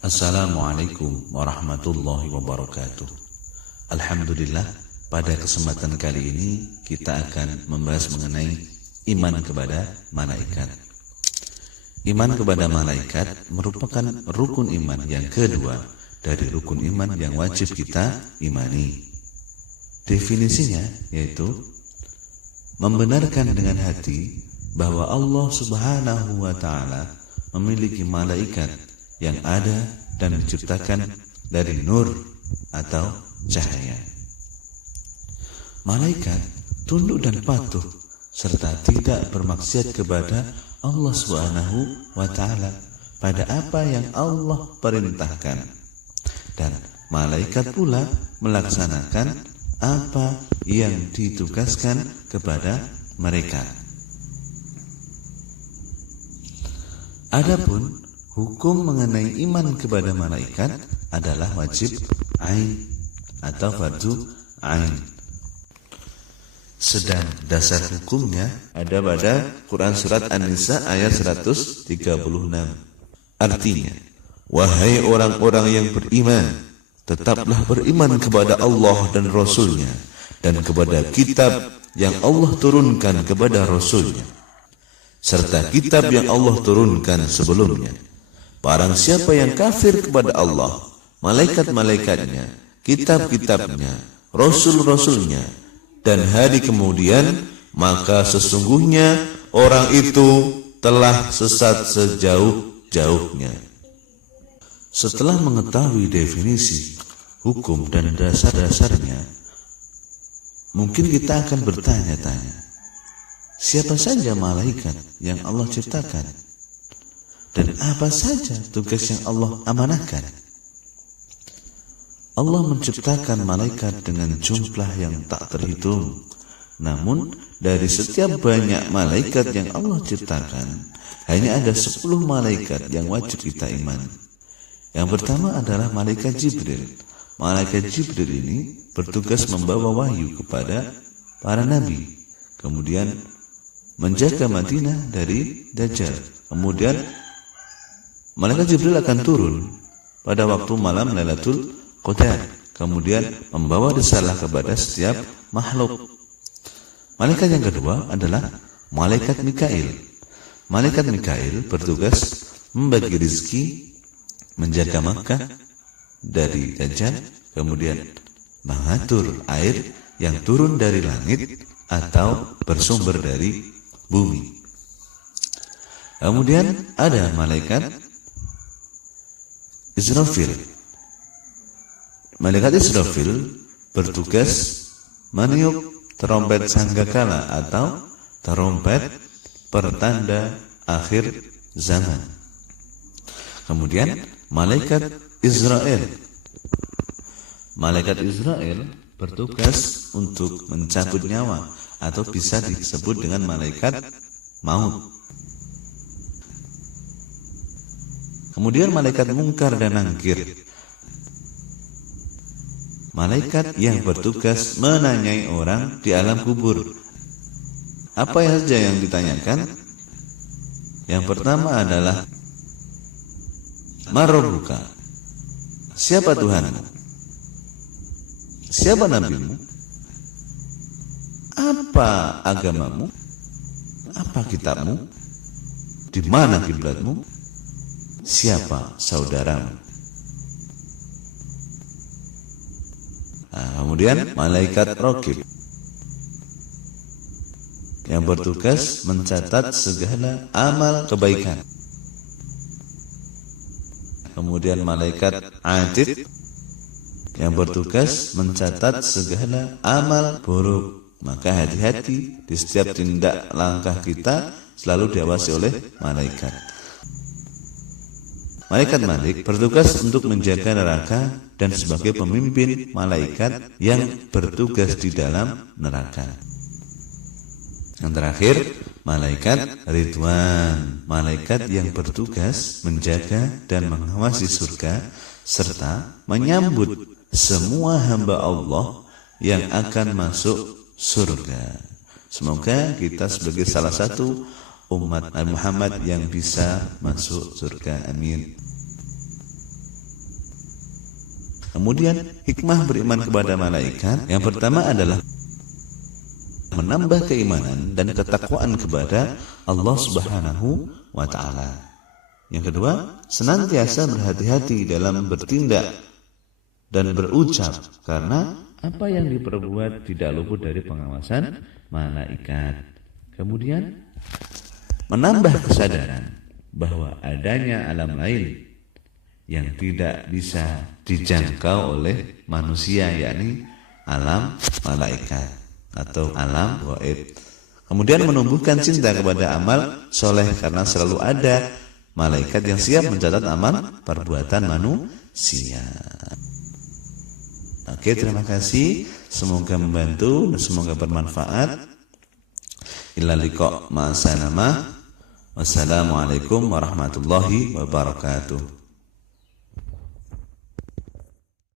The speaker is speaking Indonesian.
Assalamualaikum warahmatullahi wabarakatuh. Alhamdulillah, pada kesempatan kali ini kita akan membahas mengenai iman kepada malaikat. Iman kepada malaikat merupakan rukun iman yang kedua dari rukun iman yang wajib kita imani. Definisinya yaitu membenarkan dengan hati bahwa Allah Subhanahu wa Ta'ala memiliki malaikat yang ada dan diciptakan dari nur atau cahaya. Malaikat tunduk dan patuh serta tidak bermaksiat kepada Allah Subhanahu wa Ta'ala pada apa yang Allah perintahkan, dan malaikat pula melaksanakan apa yang ditugaskan kepada mereka. Adapun hukum mengenai iman kepada malaikat adalah wajib ain atau fardu ain. Sedang dasar hukumnya ada pada Quran Surat An-Nisa ayat 136. Artinya, wahai orang-orang yang beriman, tetaplah beriman kepada Allah dan Rasul-Nya dan kepada kitab yang Allah turunkan kepada Rasul-Nya, serta kitab yang Allah turunkan sebelumnya. Barang siapa yang kafir kepada Allah, malaikat-malaikatnya, kitab-kitabnya, rasul-rasulnya, dan hari kemudian, maka sesungguhnya orang itu telah sesat sejauh-jauhnya. Setelah mengetahui definisi, hukum, dan dasar-dasarnya, mungkin kita akan bertanya-tanya, siapa saja malaikat yang Allah ciptakan? Dan apa saja tugas yang Allah amanahkan? Allah menciptakan malaikat dengan jumlah yang tak terhitung. Namun dari setiap banyak malaikat yang Allah ciptakan, hanya ada 10 malaikat yang wajib kita imani. Yang pertama adalah malaikat Jibril. Malaikat Jibril ini bertugas membawa wahyu kepada para nabi, kemudian menjaga Madinah dari Dajjal. Kemudian malaikat Jibril akan turun pada waktu malam Lailatul Qadar, kemudian membawa risalah kepada setiap makhluk. Malaikat yang kedua adalah malaikat Mikail. Malaikat Mikail bertugas membagi rezeki, menjaga Makkah dari Dajjal, kemudian mengatur air yang turun dari langit atau bersumber dari bumi. Kemudian ada malaikat Israfil. Malaikat Israfil bertugas meniup trompet sangkakala atau trompet pertanda akhir zaman. Kemudian malaikat Israel. Malaikat Israel bertugas untuk mencabut nyawa atau bisa disebut dengan malaikat maut. Kemudian malaikat Mungkar dan Nangkir, malaikat yang bertugas menanyai orang di alam kubur. Apa saja yang ditanyakan? Yang pertama adalah Marabbuka, siapa Tuhanmu? Siapa nabimu? Apa agamamu? Apa kitabmu? Di mana kiblatmu? Siapa saudaramu? Kemudian malaikat Raqib yang bertugas mencatat segala amal kebaikan. Kemudian malaikat Atid yang bertugas mencatat segala amal buruk. Maka hati-hati di setiap tindak langkah kita selalu diawasi oleh malaikat. Malaikat Malik bertugas untuk menjaga neraka dan sebagai pemimpin malaikat yang bertugas di dalam neraka. Yang terakhir, malaikat Ridwan, malaikat yang bertugas menjaga dan mengawasi surga serta menyambut semua hamba Allah yang akan masuk surga. Semoga kita sebagai salah satu umat Nabi Muhammad yang bisa masuk surga. Amin. Kemudian hikmah beriman kepada malaikat yang pertama adalah menambah keimanan dan ketakwaan kepada Allah Subhanahu wa taala. Yang kedua, senantiasa berhati-hati dalam bertindak dan berucap karena apa yang diperbuat tidak luput dari pengawasan malaikat. Kemudian menambah kesadaran bahwa adanya alam lain yang tidak bisa dijangkau oleh manusia, yakni alam malaikat atau alam gaib. Kemudian menumbuhkan cinta kepada amal soleh karena selalu ada malaikat yang siap mencatat amal perbuatan manusia. Oke, terima kasih. Semoga membantu dan semoga bermanfaat. Ila liqa ma'asalamah. Wassalamualaikum warahmatullahi wabarakatuh.